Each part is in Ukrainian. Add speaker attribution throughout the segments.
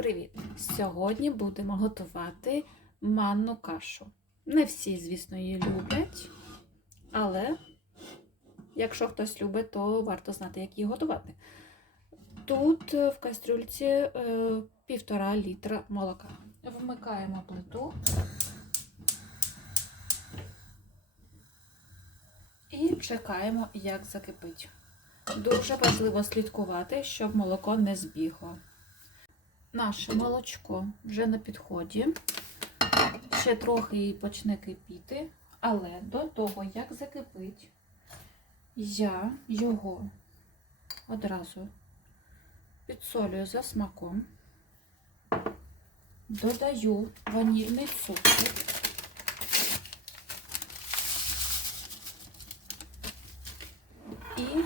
Speaker 1: Привіт! Сьогодні будемо готувати манну кашу. Не всі, звісно, її люблять, але якщо хтось любить, то варто знати, як її готувати. Тут е, в кастрюльці е, півтора літра молока. Вмикаємо плиту і чекаємо, як закипить. Дуже важливо слідкувати, щоб молоко не збігло. Наше молочко вже на підході. Ще трохи і почне кипіти, але до того, як закипить, я його одразу підсолюю за смаком, додаю ванільний цукор. І,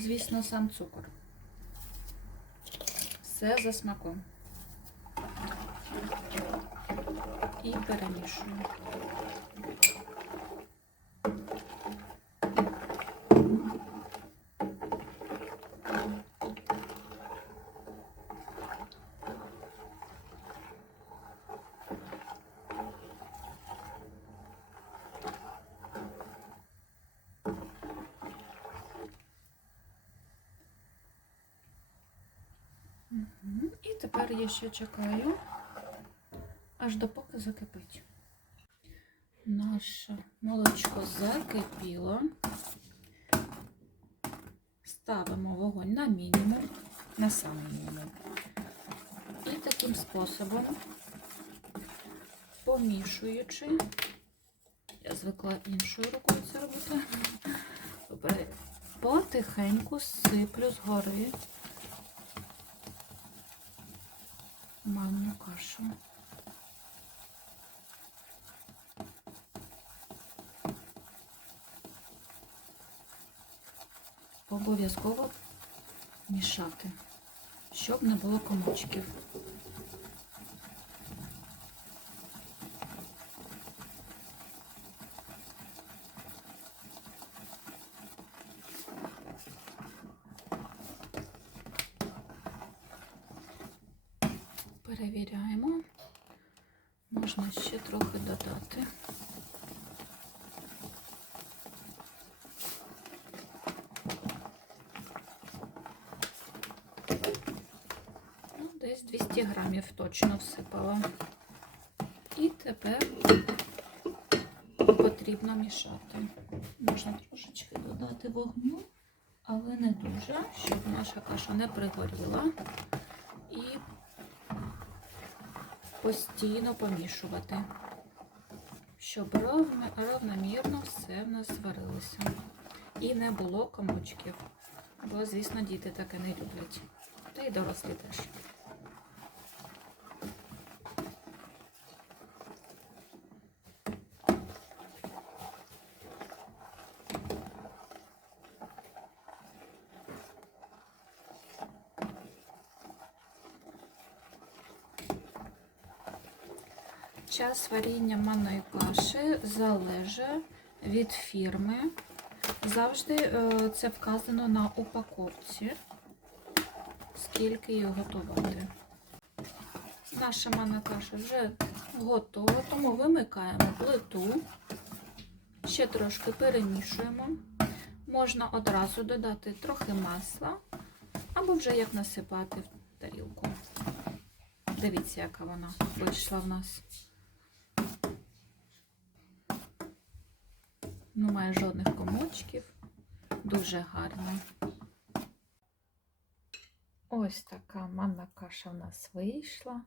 Speaker 1: звісно, сам цукор. Все за смаком. І перемішую. І тепер я ще чекаю, аж допоки закипить. Наше молочко закипіло. Ставимо вогонь на мінімум, на самий мінімум. І таким способом, помішуючи, я звикла іншою рукою це робити, потихеньку сиплю згори манну. Обов'язково мішати, щоб не було комочків. Перевіряємо. Можна ще трохи додати. Ну, десь 200 грамів точно всипала. І тепер потрібно мішати. Можна трошечки додати вогню, але не дуже, щоб наша каша не пригоріла. І постійно помішувати, щоб рівномірно все в нас сварилося. І не було комочків. Бо, звісно, діти таке не люблять. Та й дорослі теж. Час варіння манної каші залежить від фірми. Завжди е, це вказано на упаковці, скільки її готувати. Наша манна каша вже готова, тому вимикаємо плиту, ще трошки перемішуємо. Можна одразу додати трохи масла, або вже як насипати в тарілку. Дивіться, яка вона вийшла в нас. Немає жодних комочків. Дуже гарно. Ось така манна каша в нас вийшла.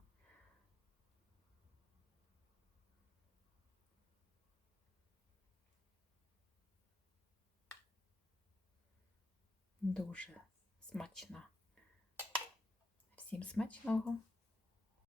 Speaker 1: Дуже смачна. Всім смачного!